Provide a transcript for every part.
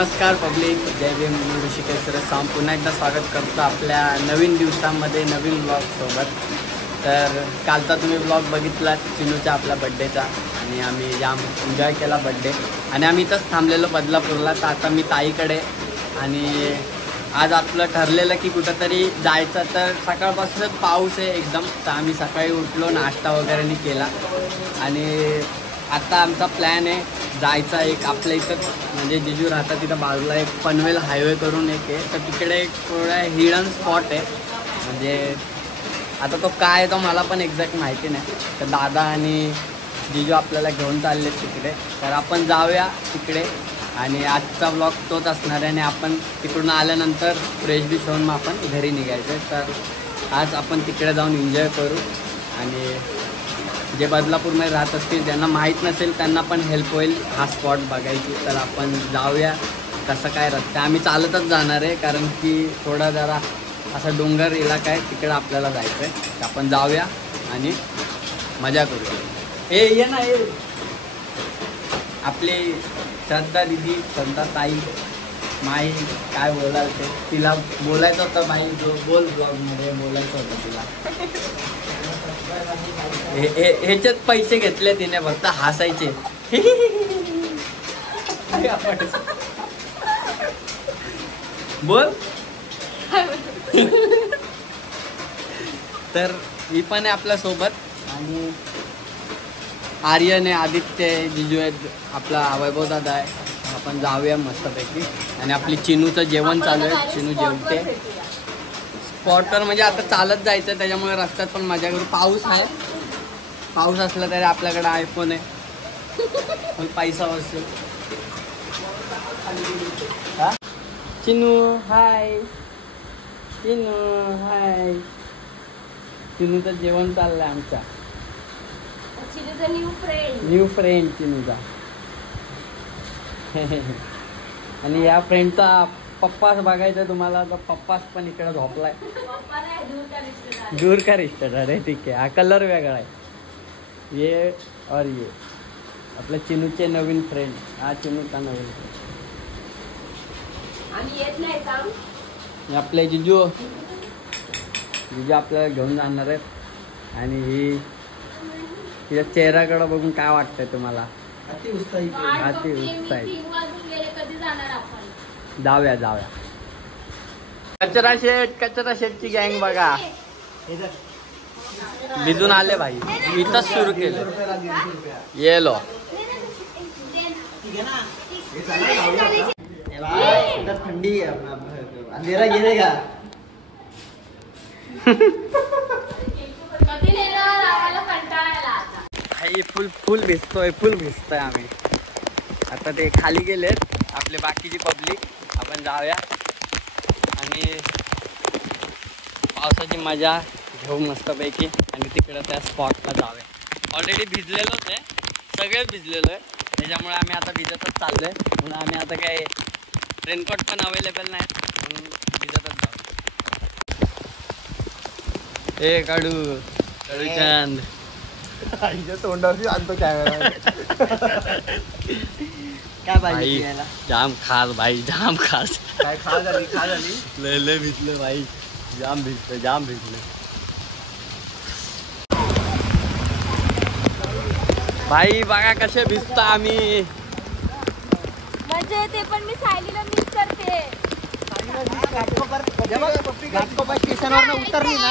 नमस्कार पब्लिक, जय भीम. मी ऋषिकेश सरसाम पुन्हा एकदा स्वागत करतो आपल्या नवीन दिवसामध्ये नवीन ब्लॉगसोबत. तर कालचा तुम्ही ब्लॉग बघितला चिनूच्या आपल्या बड्डेचा आणि आम्ही जाम एन्जॉय केला बड्डे. आणि आम्ही इथंच थांबलेलो बदलापूरला. तर आता मी ताईकडे आणि आज आपलं ठरलेलं की कुठंतरी जायचं. तर सकाळपासूनच पाऊस आहे एकदम. तर आम्ही सकाळी उठलो, नाश्ता वगैरे केला आणि आता आमचा प्लॅन आहे जायचा. एक आपल्या इथं म्हणजे जिजू राहतात तिथं बाजूला एक पनवेल हायवे करून एक आहे. तर तिकडे एक थोडा हिडन स्पॉट आहे. म्हणजे आता तो काय आहे तो मला पण एक्झॅक्ट माहिती नाही. तर दादा आणि जिजू आपल्याला घेऊन चालले तिकडे. तर आपण जाऊया तिकडे आणि आजचा ब्लॉग तोच असणार आहे. आणि आपण तिकडून आल्यानंतर फ्रेश बीश होऊन मग आपण घरी निघायचं आहे. तर आज आपण तिकडे जाऊन एन्जॉय करू. आणि जे बदलापूरमध्ये राहत असतील ज्यांना माहीत नसेल त्यांना पण हेल्प होईल हा स्पॉट बघायची. तर आपण जाऊया. कसं काय रस्ता आम्ही चालतच जाणार आहे कारण की थोडा जरा असा डोंगर इलाका आहे तिकडे आपल्याला जायचं आहे. तर आपण जाऊया आणि मजा करूया. ये ना ये आपली श्रद्धा दिदी, श्रद्धा ताई, माई काय बोलाल ते तिला बोलायचं होतं. माई जो बोल ब्लॉगमध्ये बोलायचं होतं तिला. ह्याच्यात पैसे घेतले तिने फक्त हसायचे. बोल. तर ही पण आहे आपल्या सोबत आणि आर्यन आहे, आदित्य आहे, जिजू आहेत, आपला वैभव दादा आहे. आपण जाऊया मस्तपैकी. आणि आपली चिनूचं जेवण चालू आहे. चिनू जेवते स्पॉटवर. म्हणजे आता चालत जायचं त्याच्यामुळे रस्त्यात पण मजा करू. पाऊस आहे. पाऊस असला तरी आपल्याकडे आयफोन आहे पण पैसा असेल. चिनू हाय. चिनू हाय. चिनूचं जेवण चाललंय आमच्या. न्यू फ्रेंड चिनूचा. आणि या फ्रेंडचा पप्पाच बघायचं तुम्हाला. तर पप्पाच पण इकडे झोपलाय. दूर का रिश्तेदार आहे. ठीक आहे. हा कलर वेगळा आहे. ये और ये आपल्या चिनूचे नवीन फ्रेंड. हा चिनूचा नवीन फ्रेंड. आपले जिजू आपल्याला घेऊन जाणार आहेत. आणि ही तिच्या चेहऱ्याकडे बघून काय वाटतंय तुम्हाला? अति उत्साही. जाऊया. कचरा शेटची गँग बघा. भिजून आले भाई. इथंच सुरू केलं. येलो थंडी अंधेरा गिरेगा. फुल भिजतोय आम्ही. आता ते खाली गेलेत आपले बाकीची पब्लिक. आपण जाऊया आणि पावसाची मजा घेऊ मस्तपैकी. आणि तिकडं त्या स्पॉटला जाऊया. ऑलरेडी भिजलेलोच आहे. सगळेच भिजलेलो आहे. त्याच्यामुळे आम्ही आता भिजतच चाललो आहे. म्हणून आम्ही आता काय रेनकोट पण अवेलेबल नाही म्हणून भिजतच जाऊ. ए काढूचांद तोंडावरती आणतो कॅमेरा. काय पाहिजे? जाम खास भाई, जाम खास. काय खा झाली लय भिजलं भाई. जाम भिजलं भाई. बघा कसे भिजतो आम्ही. म्हणजे ते पण मी सायलीला मिस करते. घाटकोपर स्टेशनवर उतरली ना.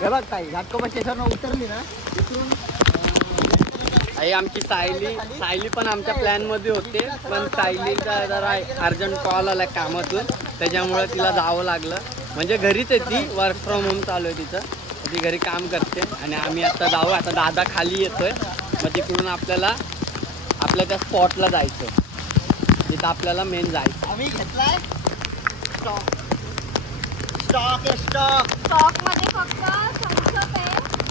हे बघ ताई, घाटकोपर स्टेशनवर उतरली ना तिथून आई आमची सायली पण आमच्या प्लॅनमध्ये होते. पण सायलीचा जरा अर्जंट कॉल आला कामातून त्याच्यामुळे तिला जावं लागलं. म्हणजे घरीच आहे ती. वर्क फ्रॉम होम चालू आहे तिचं. ती घरी काम करते. आणि आम्ही आता जाऊ. आता दादा खाली येतोय. मग तिकडून आपल्याला आपल्या त्या स्पॉटला जायचं तिथं आपल्याला मेन जायचं. आम्ही घेतलाय स्टॉक मध्ये फक्त थम्सअप आहे.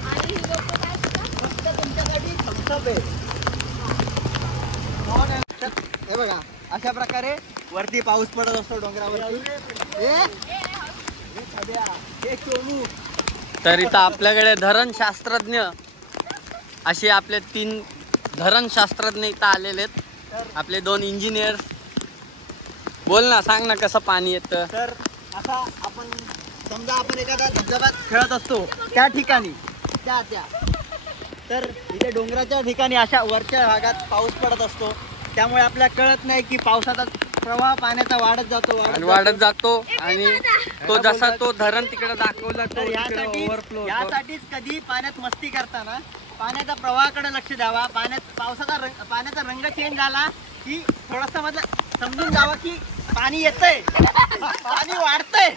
आणि ही लोक काय फक्त तुमच्यासाठी थम्सअप आहे. हे बघा अशा प्रकारे वरती पाऊस पडत असतो डोंगरावरती. तर इथं आपल्याकडे धरणशास्त्रज्ञ असे आपले 3 धरणशास्त्रज्ञ इथं आलेले आहेत. आपले 2 इंजिनियर बोल ना, सांग ना कसं पाणी येतं. तर असा आपण समजा आपण एखादा धबधब्यात खेळत असतो त्या ठिकाणी त्या तर इथे डोंगराच्या ठिकाणी अशा वरच्या भागात पाऊस पडत असतो. त्यामुळे आपल्याला कळत नाही की पावसाचा प्रवाह पाण्याचा वाढत जातो आणि तो जसा तो धरण तिकडे दाखवला तर यासाठीच कधी पाण्यात मस्ती करताना पाण्याच्या प्रवाहाकडे लक्ष द्यावा. पाण्याचा रंग चेंज झाला की थोडासा मतलब समजून जावं की पाणी येतंय, पाणी वाढतंय.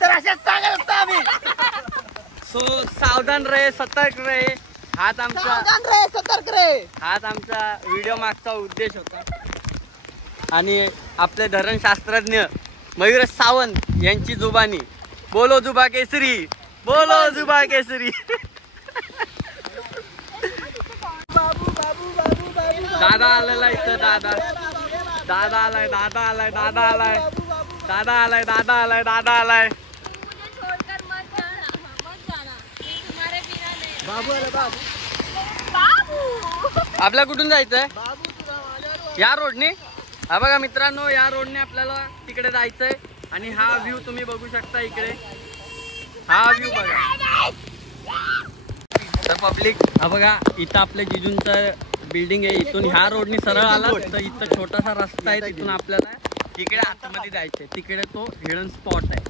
तर अशाच सांगत असतो आम्ही. सो सावधान रे, सतर्क रे. हाच आमचा व्हिडिओ मागचा उद्देश होता. आणि आपले धरणशास्त्रज्ञ मयूर सावंत यांची जुबानी बोलो जुबा केसरी, बोलो जुबा केसरी. दादा आलेला इथं, दादा आलाय, दादा आलाय. छोड़कर मत जाना, मैं तुम्हारे बिना नहीं. बाबू आला बाबू. आपल्या कुठून जायचंय? या रोडने. हा बघा मित्रांनो, या रोडने आपल्याला तिकडे जायचंय. आणि हा व्ह्यू तुम्ही बघू शकता इकडे. हा व्ह्यू बघा. तर पब्लिक हा बघा, इथं आपल्या जिजूंचं बिल्डिंग आहे. इथून ह्या रोडने सरळ आला तर इथं छोटासा रस्ता आहे. तिथून आपल्याला तिकडे आतमध्ये जायचंय. तिकडे तो हिडन स्पॉट आहे.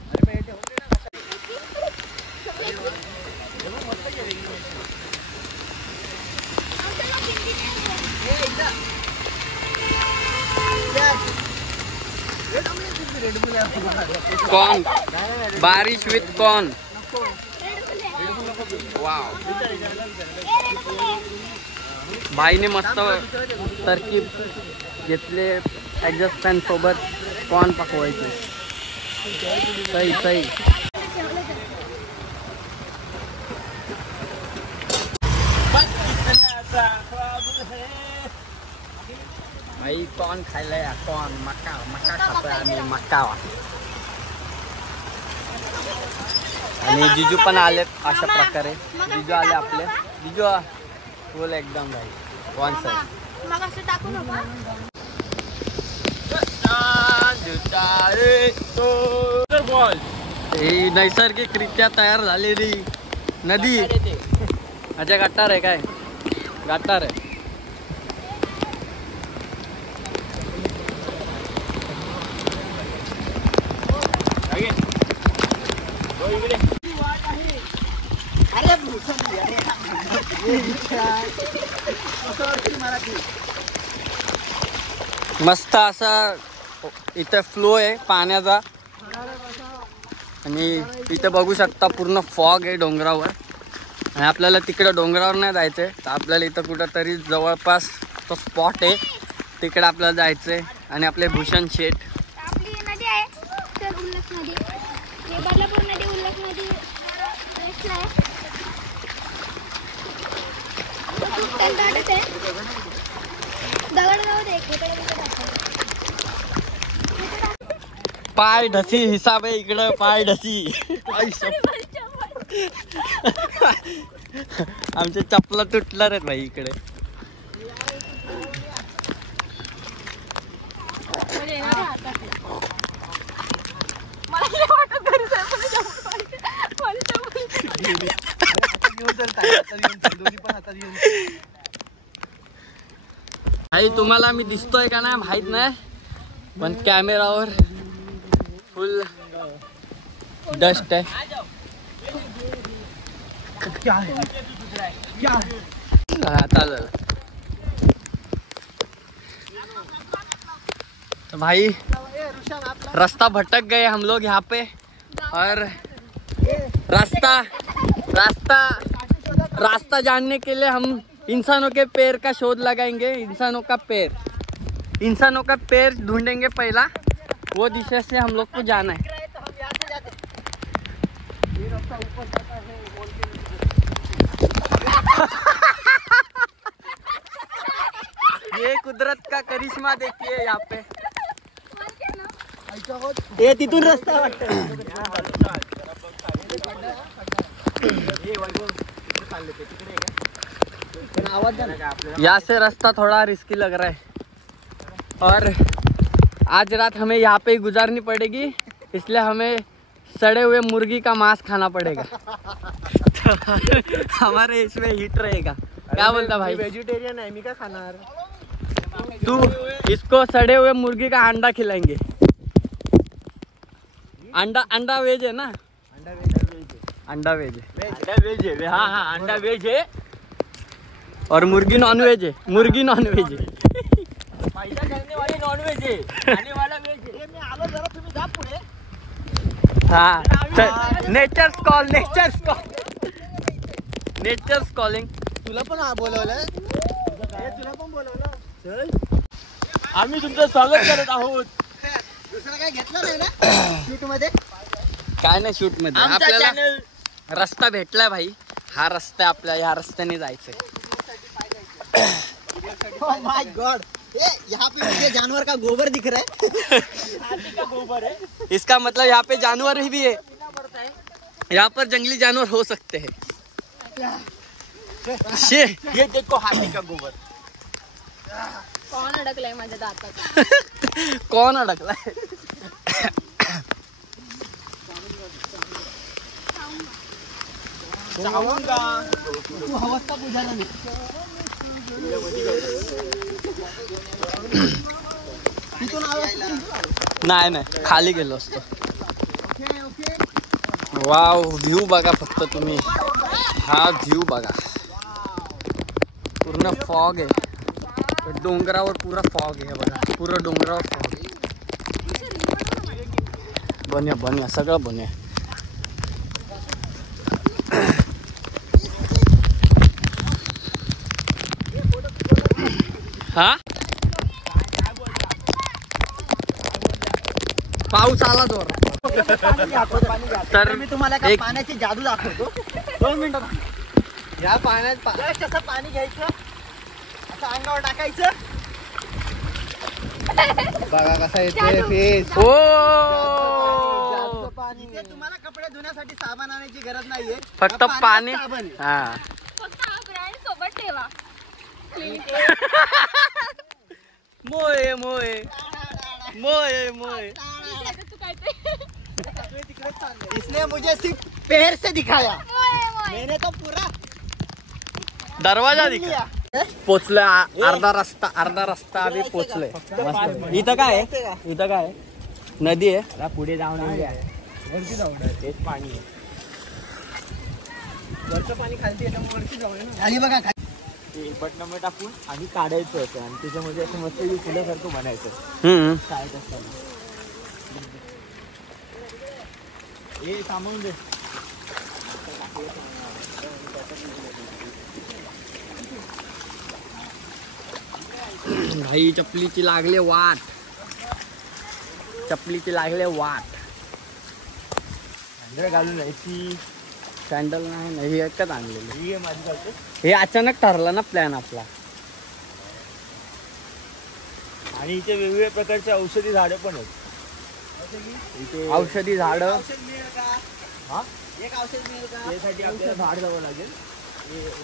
कॉर्न, बारिश विथ कॉर्न. वाव, भाईने मस्त तरकीब घेतले. ॲडजस्ट फॅन सोबत कॉर्न पकवायचे. सही. भाई कॉर्न खायला या. कॉर्न मका खातोय आम्ही, मका. आणि जिजू पण आलेत अशा प्रकारे. जिजू आले आपले. जिजू बोल एकदम भाई. कॉर्न सर मग असं टाकू नका. ही नैसर्गिकरित्या तयार झालेली नदी. अच्छा, गटार आहे काय? गटार आहे. मस्त असा इथे फ्लो आहे पाण्याचा. आणि इथे बघू शकता पूर्ण फॉग आहे डोंगरावर. आणि आपल्याला तिकडे डोंगरावर नाही जायचं आहे, तर आपल्याला इथं कुठंतरी जवळपास तो स्पॉट आहे तिकडे आपल्याला जायचं आहे. आणि आपले भूषण शेठ आपली नदी आहे तर उल्लेख नदी, हे बदलापूर नदी, उल्लेख नदी वेस्टला आहे. दगड जाऊ दे, पाय ढसी हिसाब आहे इकडं. पाय ढसी आमचे चपला तुटणार आहेत भाई इकडे. भाई तुम्हाला मी दिसतोय का नाही माहित नाही, पण कॅमेरावर फुल डस्ट आहे. चालेल. तो भाई रास्ता भटक गए हम लोग यहाँ पे. और रास्ता जानने के लिए हम इंसानों के पैर का शोध लगाएंगे. इंसानों का पैर ढूंढेंगे पहला. वो दिशा से हम लोग को जाना है. ये कुदरत का करिश्मा देखिए यहाँ पे. हे तिथून रस्ता वाटतं. यहाँ से रास्ता थोड़ा रिस्की लग रहा है. और आज रात हमें यहाँ पे ही गुजारनी पड़ेगी, इसलिए हमें सड़े हुए मुर्गी का मांस खाना पड़ेगा। तो हमारे इसमें हिट रहेगा। क्या बोलता भाई? वेजिटेरियन है, मी का खाणार? तू इसको सड़े हुए मुर्गी का अंडा खिलाएंगे। अंडा वेज है ना? अंडा वेज है। हाँ अंडा वेज है और मुर्गी नॉन वेज है। मुर्गी नॉन वेज है। पैसा करने वाली नॉन वेज है, खाने वाला वेज है। मी आलो जरा, तुम्ही जा पुढे। हाँ नेचर्स कॉलिंग। तुला पण बोलवलं? तुला पण बोलवलं? चल, आम्ही तुमचं स्वागत करत आहोत। दुसरं काय घेतलं नाही ना शूट मध्ये? काय नाही शूट मध्ये, आपल्याला रस्ता भेटलाय भाई। हा रस्ता आपल्या, ह्या रस्त्याने जायचंय। ओह माय गॉड, यहाँ पे मुझे जानवर का गोबर दिख रहा है। हाथी का गोबर है। इसका मतलब यहाँ पे जानवर भी है। यहाँ पर जंगली जानवर हो सकते हैं। ये देखो हाथी का गोबर। कौन अडकलाय माझ्या दातात? कौन अडकलाय? चावूंगा। तू हवसता बुझायला नाही। तिथून नाही खाली गेलो असतो। वाव, व्ह्यू बघा फक्त तुम्ही। हा व्ह्यू बघा, पूर्ण फॉग आहे डोंगरावर, पूरा फॉग आहे बघा, पूर्ण डोंगरावर फॉग आहे। बन्या सगळं बन्या। हा पाऊस आला जोरात। तर मी तुम्हाला का पाण्याची जादू दाखवतो। 2 मिनिटं। या पाण्यात कसं पाणी घ्यायचं, असं अंगावर टाकायचं, बघा कसा येते फेस। ओ पाणी तुम्हाला कपडे धुण्यासाठी साबण आणायची गरज नाहीये, फक्त पाणी। हा फक्त हा ब्रँड सोबत ठेवा। मोये मोये मोये मोये। तू काय ते? इसने मुझे सिर्फ पैर से दिखाया, मैंने तो पूरा दरवाजा दिखा। पोचलोय, अर्धा रस्ता आम्ही पोचलोय। इथं काय आहे? नदी आहे। पुढे जाऊन वरती जाऊन तेच पाणी आहे। वरचं पाणी खालती येतं, वरती जाऊया ना। खाली बघा, बटन टाकून आणि काढायचं होतं आणि त्याच्यामध्ये असं मस्त फुल्यासारखं बनायचं शाळेत असताना। हे सामावून दे। भाई चपलीची लागले वाट। घालून जायची। सँडल नाही, हे एकच आणलेलं। ही माझी चालते। हे अचानक ठरला ना प्लॅन आपला। आणि इथे वेगवेगळ्या प्रकारचे औषधी झाडं पण आहेत। औषधी झाडं। औषध मिळेल का? हा, एक औषध मिळेल का? त्यासाठी आपल्याला झाड जावं लागेल।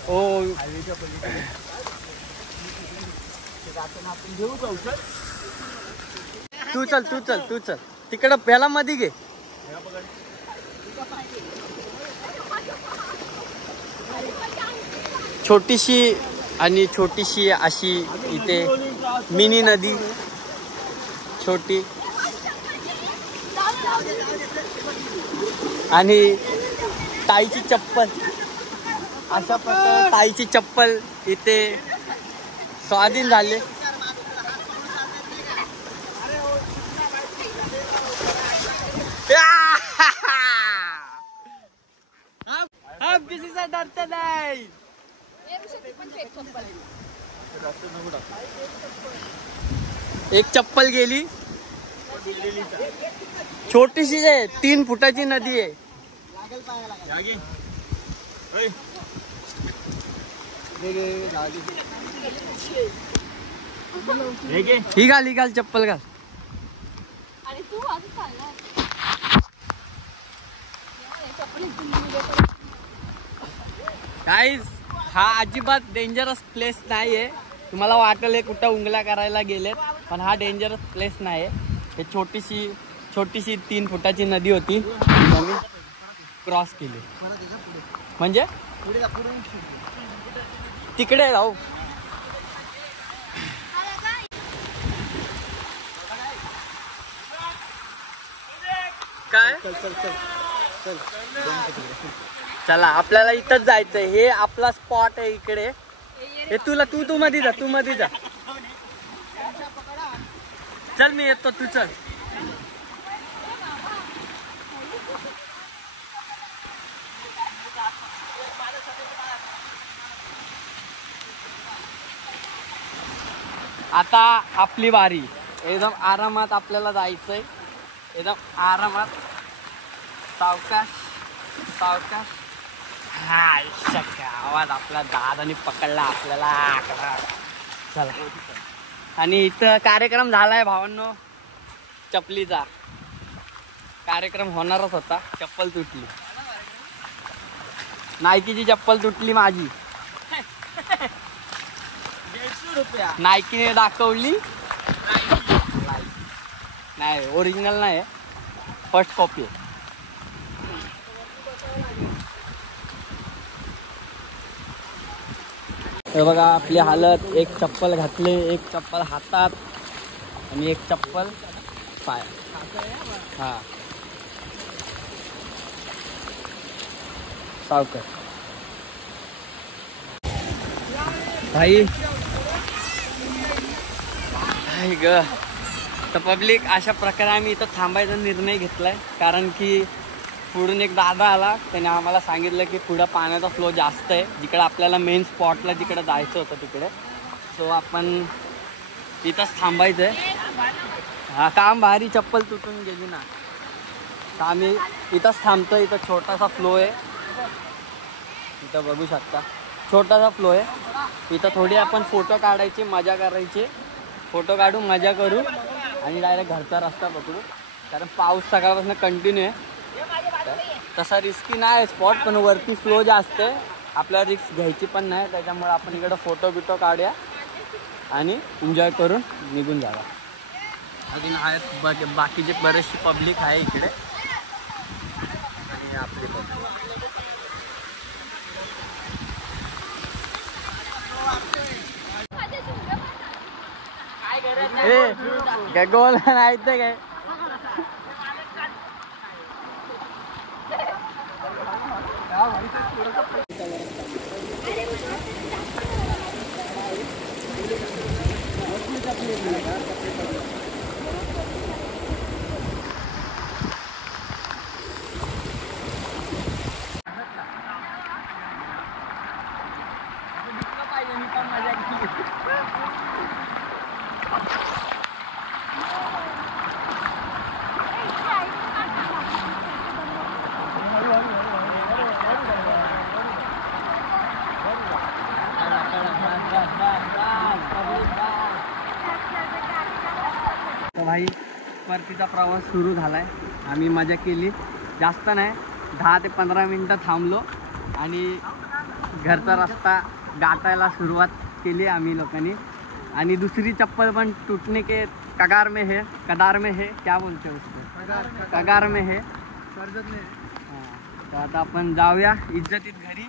ओ हायवेच्या पलीकडे आपण घेऊ औषध। तू चल तिकडं पहिला मध्ये घे। छोटीशी अशी इथे मिनी नदी, छोटी आणि ताईची चप्पल, अशा प्रकारे ताईची चप्पल इथे स्वाधीन झाले। अब किसी से डरते नहीं। एक चप्पल गेली, छोटीशी आहे, 3 फुटाची नदी आहे। ही घाल चप्पल घाल। गाईज, हा अजिबात डेंजरस प्लेस नाहीये। तुम्हाला वाटेल कुठं उंगल्या करायला गेलेत, पण हा डेंजरस प्लेस नाही। हे छोटीशी 3 फुटाची नदी होती, आम्ही क्रॉस केली. म्हणजे तिकडे जाऊ. काय चला आपल्याला इथंच जायचंय. हे आपला स्पॉट आहे इकडे. हे तू मध्ये जा, तू मध्ये जा. चल मी येतो, तू चल. आता आपली वारी. एकदम आरामात आपल्याला जायचंय, एकदम आरामात, सावकाश सावकाश. आवाज आपला दादानी पकडला आपल्याला. चला. आणि इथं कार्यक्रम झालाय भावांनो, चपलीचा कार्यक्रम होणारच होता. चप्पल तुटली, नायकीची चप्पल तुटली माझी. 150 रुपया नायकीने दाखवली. नाही ओरिजिनल नाही, फर्स्ट कॉपी आहे. हे बघा आपली हालत. एक चप्पल घातले, एक चप्पल हातात आणि एक चप्पल पायात. हा सावकर भाई. ग तर पब्लिक, अशा प्रकारे आम्ही इथं थांबायचा निर्णय घेतलाय. कारण की पुढून एक दादा आला, त्याने आम्हाला सांगितलं की पुढं पाण्याचा फ्लो जास्त आहे, जिकडे आपल्याला मेन स्पॉटला जिकडे जायचं होतं तिकडे. सो आपण इथंच थांबायचं आहे. हा काम भारी, चप्पल तुटून गेली ना. तर आम्ही इथंच थांबतो. इथं छोटासा फ्लो आहे, इथं बघू शकता छोटासा फ्लो आहे. इथं थोडी आपण फोटो काढायचे, मजा करायची. फोटो काढू, मजा करू आणि डायरेक्ट घरचा रस्ता पकडू. कारण पाऊस सकाळपासून कंटिन्यू आहे. तसा रिस्की नाही स्पॉट, पण वरती फ्लो जास्त आहे, आपल्याला रिस्क घ्यायची पण नाही. त्याच्यामुळे आपण इकडं फोटो बिटो काढूया आणि एन्जॉय करून निघून जाऊया. अजून आहेत बाकीचे बरेचशी पब्लिक आहे इकडे. आणि आपली काय गोल नाही ते काय. भाई परतीचा प्रवास सुरू झालाय. आम्ही मजा केली, जास्त नाही, 10 ते 15 मिनटं थांबलो आणि घरचा रस्ता गाठायला सुरुवात केली आम्ही लोकांनी. आणि दुसरी चप्पल पण टूटने के कगार में है, क्या बोलते हैं उसको, कगार में है. तर आता आपण जाऊया इज्जतीत घरी.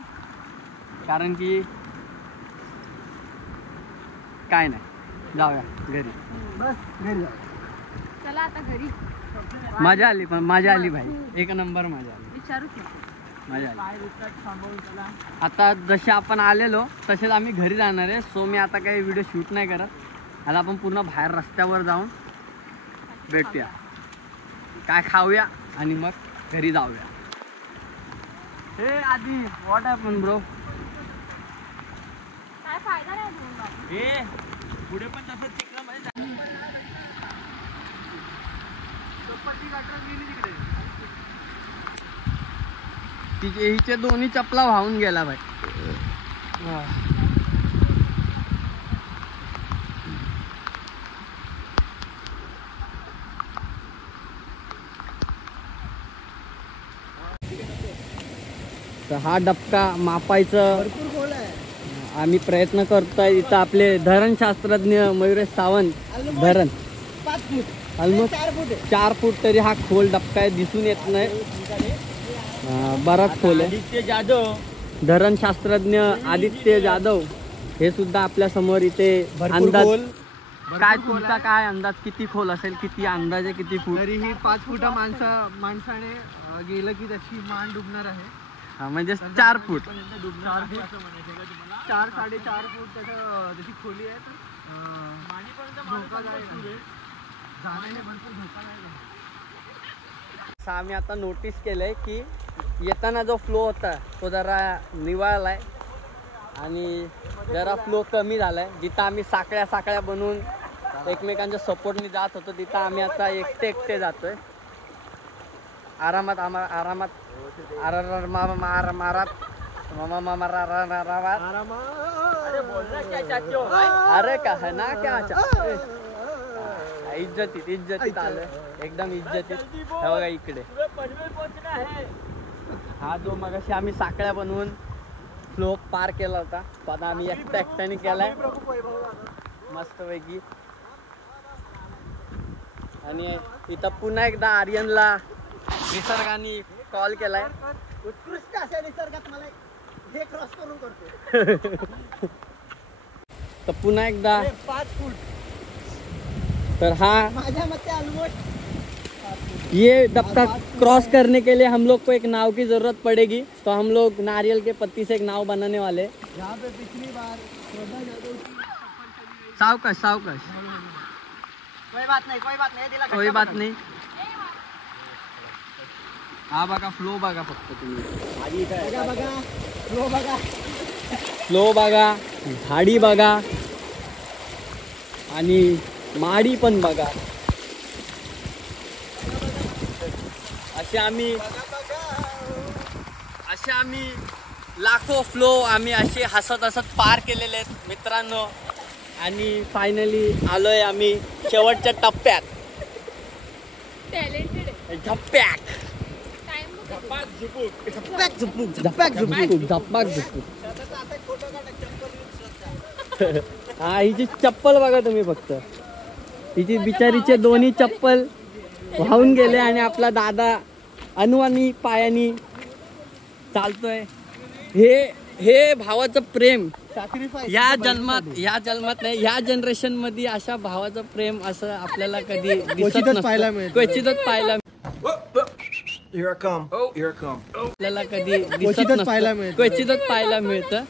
कारण की काय नाही, जाऊया घरी. बस घरी जाऊ. चला आता घरी. मजा आली, पण मजा आली भाई, एक नंबर मजा आली. विचारू की मजा आली. आता जसे आपण आलेलो तसेच आम्ही घरी जाणार आहे. सो मी आता काही व्हिडिओ शूट नाही करत. आता आपण पूर्ण बाहेर रस्त्यावर जाऊन भेटूया, काय खाऊया आणि मग घरी जाऊया. हे आधी व्हॉट हॅपन ब्रो. काय फायदा नाही. हे पुढे पण तसंच चिकन मध्ये तिचे हिचे दोन्ही चपला वाहून गेला भाई. तर हा डबका मापायचं भरपूर खोल आहे. आम्ही प्रयत्न करतोय. इथं आपले धरणशास्त्रज्ञ मयुरेश सावंत. धरण 5 फूट ऑलमोस्ट 4 फूट तरी हा खोल डबका आहे, दिसून येत नाही. बराच खोल आहे. आदित्य जाधव, धरणशास्त्रज्ञ आदित्य जाधव हे सुद्धा आपल्या समोर इथे अंदाज. काय तुमचा काय अंदाज किती खोल असेल, किती अंदाजे किती फूट? तरीही 5 फुटा माणसाने गेलं की त्याची मान डुबणार आहे. म्हणजे 4 फूट. 4-4.5 फूट त्याची खोली आहे. असं आम्ही आता नोटीस केलंय की येताना जो फ्लो होता तो जरा निवाळलाय आणि जरा फ्लो कमी झालाय. जिथं आम्ही साखळ्या बनवून एकमेकांच्या सपोर्टने जात होतो तिथं आम्ही आता एकटे जातोय आरामात. अरे का है ना क्या इज्जतीत आलं एकदम इज्जतीत. हे बघा इकडे हा जो मगाशी आम्ही साखळ्या बनवून फ्लो पार केला होता तो आता आम्ही एकट्याने केलाय मस्तपैकी. आणि इथं पुन्हा एकदा आर्यनला निसर्गाने कॉल केलाय. उत्कृष्ट अशा निसर्गात मला हे क्रॉस करून करतो. तर पुन्हा एकदा 5 फूट. तर हा माझ्या मते ऑलमोस्ट ये डबका क्रॉस करने के लिए हम लोग को एक नाव की जरूरत पड़ेगी. तो हम लोग नारियल के पत्ती से एक नाव बनाने वाले. यहाँ पे पिछली बार श्रद्धा जाधव की सावकाश कोई बात नाही दिला कोई बात नाही. हा बघा फ्लो बघा फक्त तुम्ही. फ्लो बघा, झाडी बघा आणि माडी पण बघा. असे आम्ही लाखो फ्लो आम्ही असे हसत पार केलेले आहेत मित्रांनो. आणि फायनली आलोय आम्ही शेवटच्या टप्प्यात. झप्प्यात हा हिची चप्पल बघा तुम्ही फक्त. हिची बिचारीचे दोन्ही चप्पल वाहून गेले आणि आपला दादा अनुवानी पायानी चालतोय. हे भावाचं प्रेम या जन्मात नाही, या जनरेशन मध्ये अशा भावाचं प्रेम असं आपल्याला कधी क्वचितच पाहायला मिळतं. क्वचितच पाहायला Here I come. Here I come. आपल्याला कधी क्वचितच पाहायला मिळतं. क्वचितच पाहायला मिळतं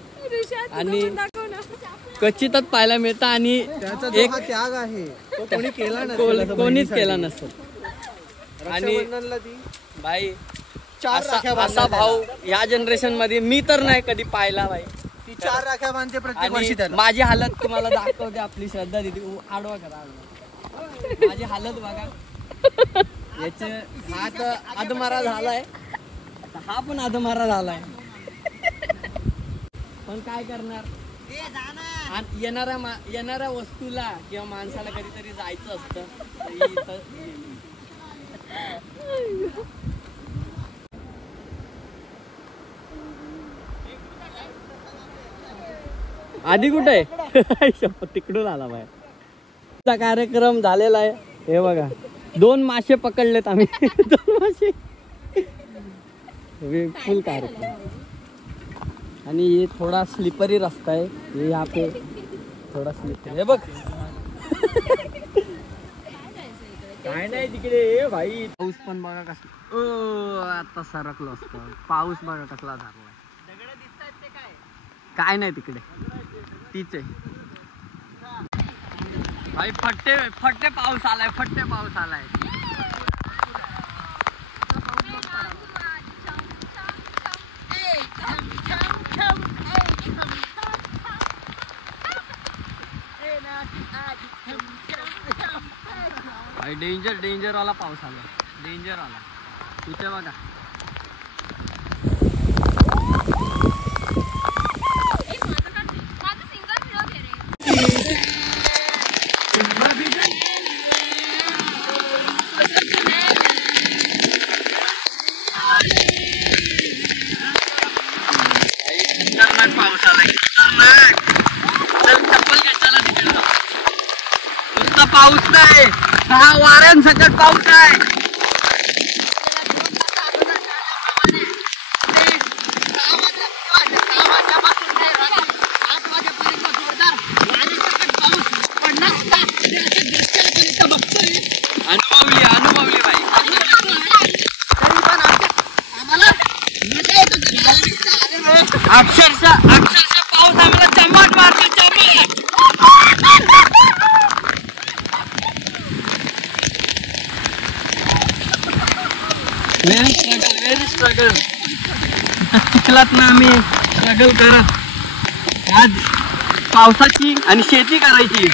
आणि क्वचितच पाहायला मिळतं. आणि त्याचा जो हा त्याग आहे तो कोणी केला नसेल, कोणीच केला नसेल. आणि रक्षाबंधनला ती भाई 4 राख्या असा भाऊ या जनरेशन मध्ये मी तर नाही कधी पाहिला भाई. ती 4 राख्या बांधते प्रत्येक वर्षी आणि त्याला. माझी हालत तुम्हाला दाखवते आपली श्रद्धा दिदी. आडवा करा माझी हालत बघा. याचे हा तर अधमारा झालाय, हा पण अधमारा झालाय. पण काय करणार, येणाऱ्या वस्तूला किंवा माणसाला कधीतरी जायचं असतं. आधी कुठे आहे तिकडून आला बाहेर. कार्यक्रम झालेला आहे. हे बघा 2 मासे पकडलेत आम्ही. 2 मासे फुल कार्यक्रम. आणि ये थोडा स्लिपरी रस्ता आहे. ये यहाँ पे थोडा स्लिपरी. हे बघ काय नाही तिकडे भाई. पाऊस पण बघा कसला. आता सरकलो असतो. पाऊस बघा कसला झाला. काय नाही तिकडे तीच आहे भाई. फट्टे पाऊस आलाय. भाई डेंजर वाला पाऊस आला. डेंजर आला इथे बघा. पाऊस आलाय. चल चप्पल घ्या. चला तिकडे नुसता पाऊस नाही. वाऱ्यांसकट पाऊस आहे. अनुभवली भाई. अक्षरशः पाऊस आम्हाला चमट मारतो. Very struggle. चिखलात ना आम्ही स्ट्रगल करत आज पावसाची आणि शेती करायची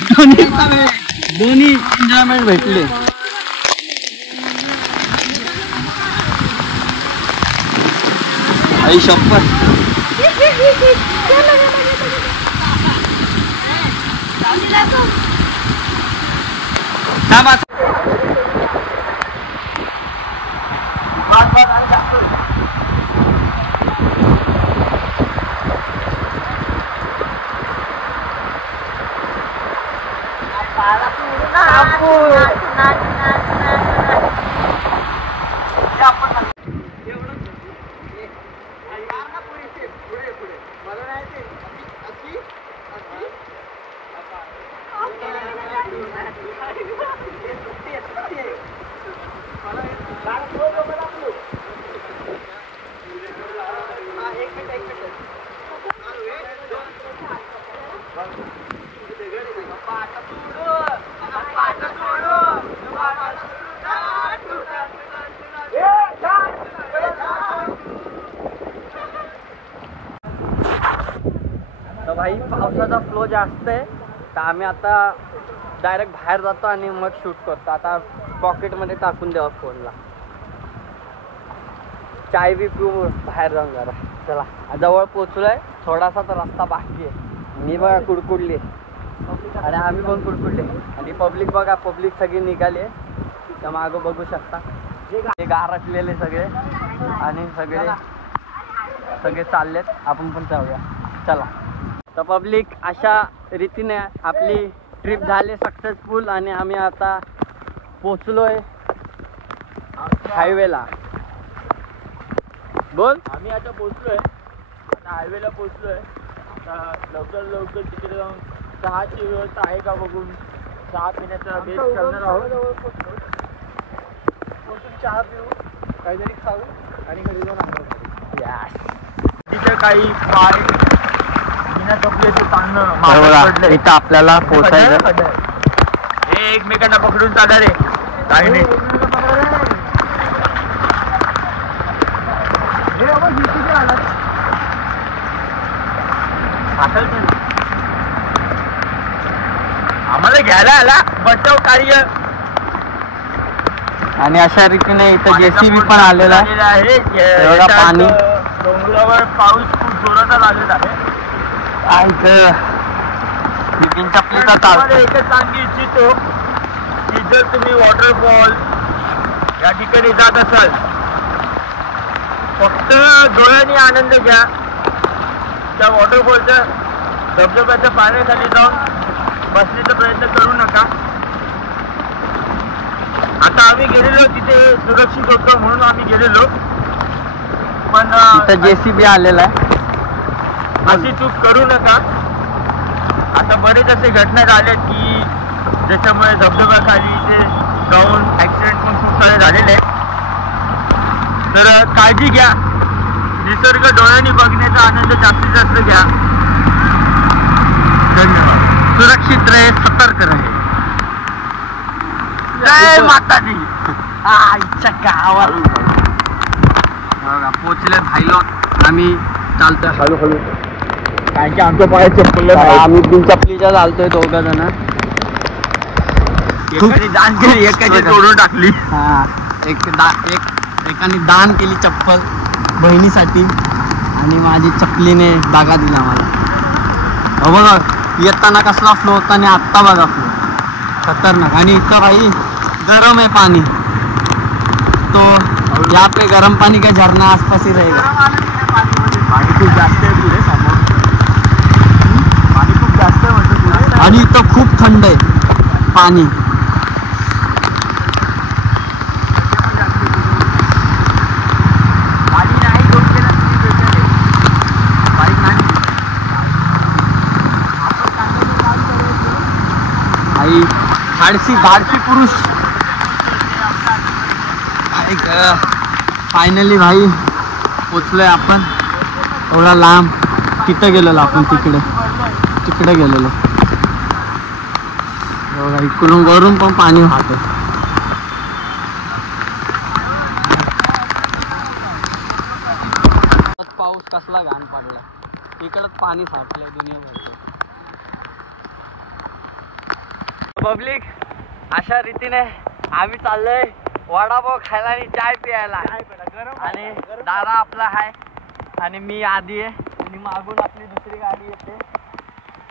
दोन्ही एन्जॉयमेंट भेटले. आई शपथ. तर भाई पावसाचा फ्लो जास्त आहे तर आम्ही आता डायरेक्ट बाहेर जातो आणि मग शूट करतो. आता पॉकेटमध्ये टाकून द्यावा फोनला. चाय बी पिऊ बाहेर जाऊन जरा. चला जवळ पोचलोय. थोडासा तर रस्ता बाकी आहे. मी बघा कुडकुडली आणि आम्ही पण कुडकुडले आणि पब्लिक बघा. पब्लिक सगळी निघाली आहे. त्या मागं बघू शकता हे गारटलेले सगळे आणि सगळे चाललेत. आपण पण जाऊया चला. तर पब्लिक अशा रीतीने आपली ट्रिप झाली सक्सेसफुल आणि आम्ही आता पोचलोय हायवेला. बोल. आम्ही आता पोचलोय. आता हायवेला पोचलोय. आता लवकर तिकडे जाऊन चहाची व्यवस्था आहे का बघून चहा पिण्याचा बेस्ट करणार आहोत. चहा पिऊ काहीतरी खाऊ आणि घरी जाऊन तिथे काही बिना कपड्याचं बघा इथं आपल्याला पोचायचं. हे एकमेकांना पकडून चालणार रे. काही नाही. आम्हाला घ्यायला आला बचाव कार्य. आणि अशा रीतीने इथं जेसीबी पण आलेला आहे. एवढा पाणी डोंगरावर पाऊस खूप जोराचा लागलेला आहे. चपलीचा ताल. एकच सांगू इच्छितो की जर तुम्ही वॉटरफॉल या ठिकाणी जात असाल फक्त डोळ्यांनी आनंद घ्या. त्या वॉटरफॉलच्या धबधब्याच्या पाण्याखाली जाऊन बसण्याचा प्रयत्न करू नका. आता आम्ही गेलेलो तिथे सुरक्षित होतं म्हणून आम्ही गेलेलो. पण जेसीबी आलेला आहे. अशी चूक करू नका. आता बरेच असे घटना झाल्या की ज्याच्यामुळे धबधब्याखाली इथे जाऊन ॲक्सिडेंट पण खूप सारे झालेले आहेत. तर काळजी घ्या. निसर्ग डोळ्यांनी बघण्याचा आनंद जास्तीत जास्त घ्या. धन्यवाद. सुरक्षित रहे, सतर्क रहे. जय माताजी. आईच्या गावात पोचले भाईलो. आम्ही चालतोय हळूहळू काय की आमच्या पायात चप्पल आम्ही बिन चपलीच्या चालतोय दोघं जण. एकाची तोडून टाकली. हा एकाने दान केली चप्पल बहिणीसाठी आणि माझी चपलीने दागा दिला मला. बघा येताना कसला फ्लो होता आणि आत्ता बघा फ्लो खतरनाक. आणि इथं भाई गरम है पानी तो यहाँ पे गरम पानी का झरना आसपास ही रहेगा. पाणी खूप जास्त आहे पुढे समोर. पाणी खूप जास्त आहे म्हणतो पुढे. आणि इथं खूप थंड आहे पाणी. धाडसी पुरुष. फायनली भाई पोचलोय आपण. एवढा लांब तिथं गेलेलो आपण, तिकडे गेलेलो. इकडून वरून पण पाणी वाहतं. पाऊस कसला घाण पडला, इकडच पाणी साठलंय दुनियाभरचं. पब्लिक अशा रीतीने आम्ही चाललोय वडापाव खायला आणि चाय प्यायला. आणि दादा आपला आहे आणि मी आधी आहे आणि मागून आपली दुसरी गाडी येते.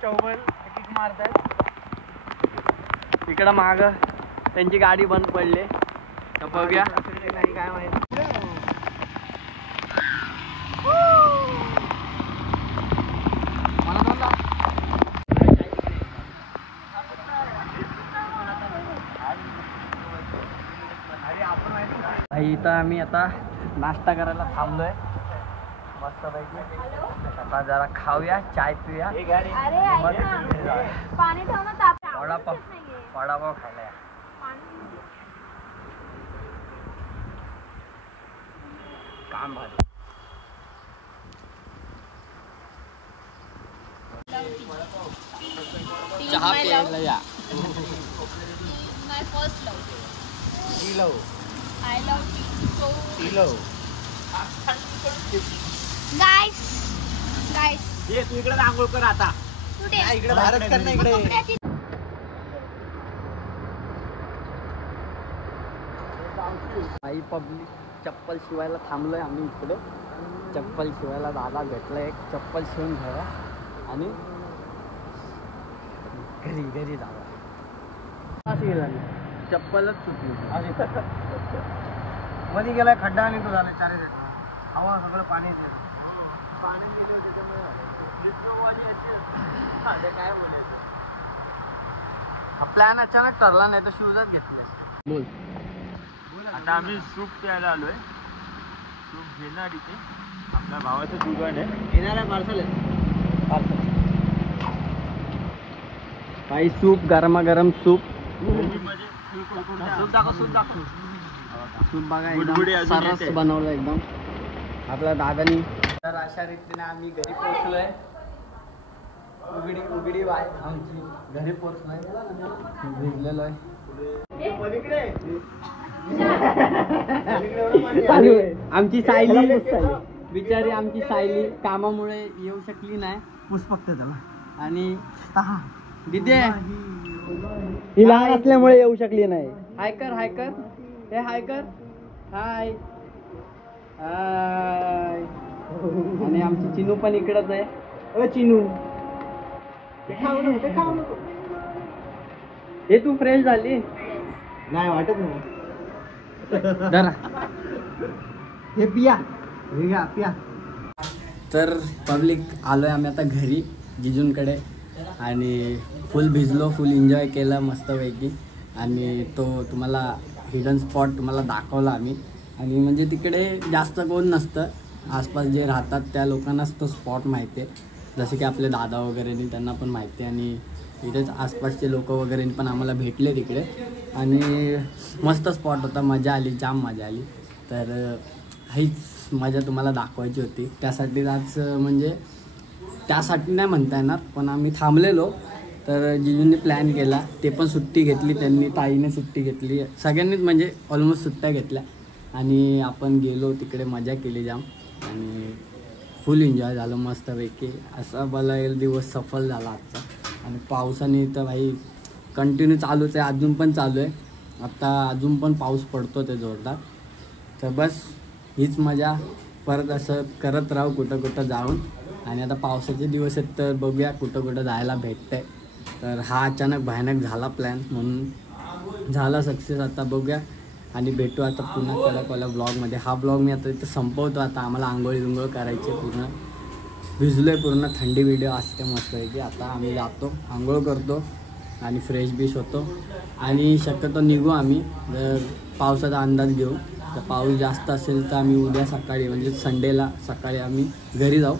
चौबल किक मारतायत. इकडं माग त्यांची गाडी बंद पडली तर बघूया काय माहिती. भाई इथं आम्ही आता नाश्ता करायला थांबलोय मस्त पैकी. आता जरा खाऊया, चाय पिऊया, पाणी ठेव ना ताप. वडापाव खायला या. काम भारी. चहा प्यायला या. My first love. I love you so. Guys. ये तू इकडे आंघोळ कर आता. कुठे? इकडे भारत कर ना इकडे. आई पब्लिक चप्पल शिवायला थांबलोय आम्ही इकडे. चप्पल शिवायला दादा भेटलं. एक चप्पल शिवून घ्यावा आणि घरी जावा. चप्पलच सुटली. मध्ये गेलाय खड्डा आणि तो झाला चारी हवा सगळं पाणी गेलं. पाणी गेलं त्याच्यामुळे हा प्लॅन अचानक ठरला नाही तर शूजच घेतले. बोल. आता आम्ही सूप प्यायला आलोय. सूप घेणार इथे आपल्या भावाचं दुकान आहे. येणाऱ्या पार्सल काही सूप, गरमागरम सूप. सूप बघा एकदम सरस बनवलं एकदम आपल्या दादानी. तर अशा रीतीने आम्ही घरी पोहोचलोय. उघडी बाय आमची घरी पोहोचलोय. भिजलेलो आहे. आमची सायली बिचारी, आमची सायली कामामुळे येऊ शकली नाही. पुष्पक्त त्याला आणि दिदे ही लहान असल्यामुळे येऊ शकली नाही. हाय कर हे हाय कर. हाय. आणि आमची चिनू पण इकडच आहे. चिनू हे तू फ्रेश झाली नाही वाटत नाही. जरा हे पिया. तर पब्लिक आलोय आम्ही आता घरी जिजूंकडे आणि फुल भिजलो, फुल एन्जॉय केलं मस्तपैकी. आणि तो तुम्हाला हिडन स्पॉट तुम्हाला दाखवला आम्ही. आणि म्हणजे तिकडे जास्त कोण नसतं, आसपास जे राहतात त्या लोकांनाच तो स्पॉट माहिती आहे. जसे की आपले दादा वगैरे त्यांना पण माहिती आहे. आणि इथेच आसपासचे लोक वगैरे पण आम्हाला भेटले तिकडे. आणि मस्त स्पॉट होता, मजा आली, जाम मजा आली. तर हीच मजा तुम्हाला दाखवायची होती. त्यासाठी आज म्हणजे त्यासाठी नाही म्हणता येणार, पण आम्ही थांबलेलो. तर जिजूंनी प्लॅन केला, ते पण सुट्टी घेतली त्यांनी, ताईने सुट्टी घेतली, सगळ्यांनीच म्हणजे ऑलमोस्ट सुट्ट्या घेतल्या. आणि आपण गेलो तिकडे, मजा केली जाम आणि फुल एन्जॉय झालं मस्तपैकी. असा मला एक दिवस सफल झाला आजचा. आणि पावसाने तर भाई कंटिन्यू चालूच आहे, अजून पण चालू आहे. आता अजून पण पाऊस पडतो ते जोरदार. तर बस हीच मजा परत असं करत राहू कुठं जाऊन. आणि आता पावसाचे दिवस आहेत तर बघूया कुठं जायला भेटतंय. तर हा अचानक भयानक झाला प्लॅन, म्हणून झाला सक्सेस. आता बघूया आणि भेटू आता पुन्हा कडकवाल्या ब्लॉगमध्ये. हा ब्लॉग मी आता इथं संपवतो. आता आम्हाला आंघोळ करायचे, पूर्ण भिजलो आहे, पूर्ण थंडी व्हिडिओ असते मस्त आहे की. आता आम्ही जातो, आंघोळ करतो आणि फ्रेश होतो आणि शक्यतो निघू आम्ही. जर पावसाचा अंदाज घेऊ, तर पाऊस जास्त असेल तर आम्ही उद्या सकाळी म्हणजे संडेला सकाळी आम्ही घरी जाऊ.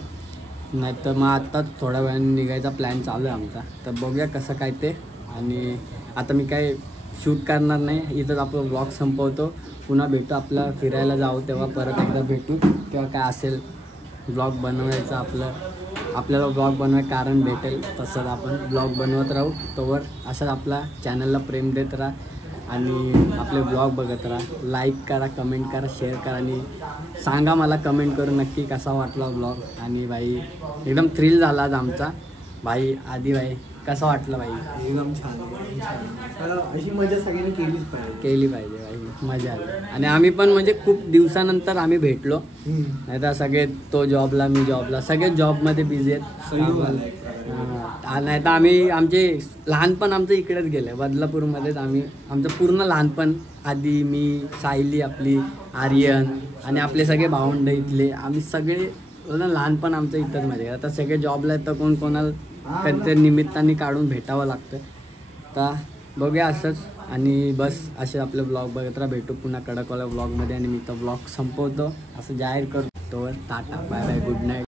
नाहीतर मग आत्ताच थोड्या वेळाने निघायचा प्लॅन चालू आहे आमचा. तर बघूया कसं काय ते. आणि आता मी काय शूट करणार नाही, इथंच आपलं ब्लॉग संपवतो. पुन्हा भेटू, आपला फिरायला जाऊ तेव्हा परत एकदा भेटू, किंवा काय असेल ब्लॉग बनवायचं आपल्याला ब्लॉग बनवायचं कारण भेटेल तसंच आपण ब्लॉग बनवत राहू. तोवर असंच आपला चॅनलला प्रेम देत राहा आणि आपले ब्लॉग बघत राहा. लाईक करा, कमेंट करा, शेअर करा आणि सांगा मला कमेंट करून नक्की कसा वाटला ब्लॉग. आणि भाई एकदम थ्रिल झाला आज आमचा. भाई आधी भाई कसं वाटलं भाई? एकदम छान. तर अशी मजा सगळ्यांनी केली पाहिजे भाई, मजा आली. आणि आम्ही पण म्हणजे खूप दिवसानंतर आम्ही भेटलो, नाही तर सगळे तो जॉबला मी जॉबला, सगळे जॉबमध्ये बिझी आहेत. नाही तर आम्ही आमचे लहानपण आमचं इकडेच गेलं बदलापूरमध्येच. आमचं पूर्ण लहानपण आधी मी, सायली आपली, आर्यन आणि आपले सगळे भावंड इथले, आम्ही सगळे लहानपण आमचं इथंच मध्ये. आता सगळे जॉबला आहेत तर कोण कोणाला कधीतरी निमित्ताने काढून भेटावं लागतं. तर बघूया असंच. आणि बस असे आपले ब्लॉग बघत राहा. भेटू पुन्हा कडकवाल्या ब्लॉगमध्ये. आणि मी तो ब्लॉग संपवतो असं जाहीर करतो. Tata, bye bye, good night.